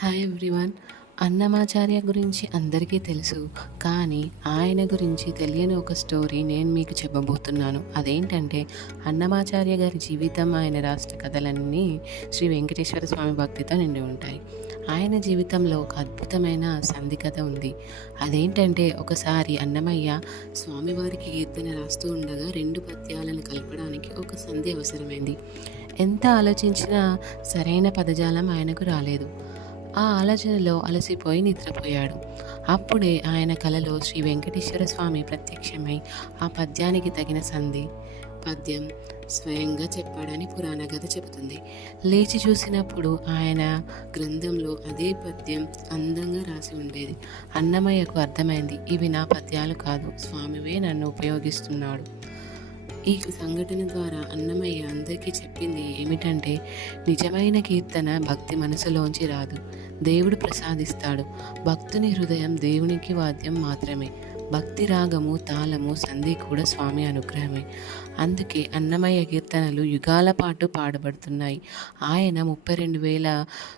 Hi everyone. Annamacharya గురించి అందరికీ తెలుసు. కానీ ఆయన గురించి తెలియని ఒక స్టోరీ నేను మీకు చెప్పబోతున్నాను. అదేంటంటే అన్నమాచార్య గారి జీవితం, ఆయన రాసిన కథలన్నీ శ్రీ వెంకటేశ్వర స్వామి భక్తితో నిండి ఉంటాయి. ఆయన జీవితంలో ఒక అద్భుతమైన సంధి కథ ఉంది. అదేంటంటే ఒకసారి అన్నమయ్య స్వామివారికి కీర్తన రాస్తూ ఉండగా 2 పద్యాలను కలపడానికి ఒక సంధి అవసరమైంది. ఎంత ఆలోచించినా సరైన పదజాలం ఆయనకు రాలేదు. ఆ ఆలోచనలో అలసిపోయి నిద్రపోయాడు. అప్పుడే ఆయన కలలో శ్రీ వెంకటేశ్వర స్వామి ప్రత్యక్షమై ఆ పద్యానికి తగిన పద్యం స్వయంగా చెప్పాడని పురాణ కథ చెబుతుంది. లేచి చూసినప్పుడు ఆయన గ్రంథంలో అదే పద్యం అందంగా రాసి ఉండేది. అన్నమయ్యకు అర్థమైంది, ఇవి నా పద్యాలు కాదు, స్వామివే నన్ను ఉపయోగిస్తున్నాడు. ఈ సంఘటన ద్వారా అన్నమయ్య అందరికీ చెప్పింది ఏమిటంటే, నిజమైన కీర్తన భక్తి మనసులోంచి రాదు, దేవుడు ప్రసాదిస్తాడు. భక్తుని హృదయం దేవునికి వాద్యం మాత్రమే. భక్తి రాగము, తాళము, సంధి కూడా స్వామి అనుగ్రహమే. అందుకే అన్నమయ్య కీర్తనలు యుగాల పాటు పాడబడుతున్నాయి. ఆయన 32,000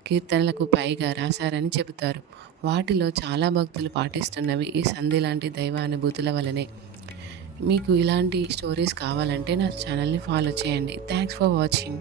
కీర్తనలకు పైగా రాశారని చెబుతారు. వాటిలో చాలా భక్తులు పాటిస్తున్నవి ఈ సంధి లాంటి దైవ అనుభూతుల వలనే. మీకు ఇలాంటి స్టోరీస్ కావాలంటే నా ఛానల్ని ఫాలో చేయండి. Thanks for watching.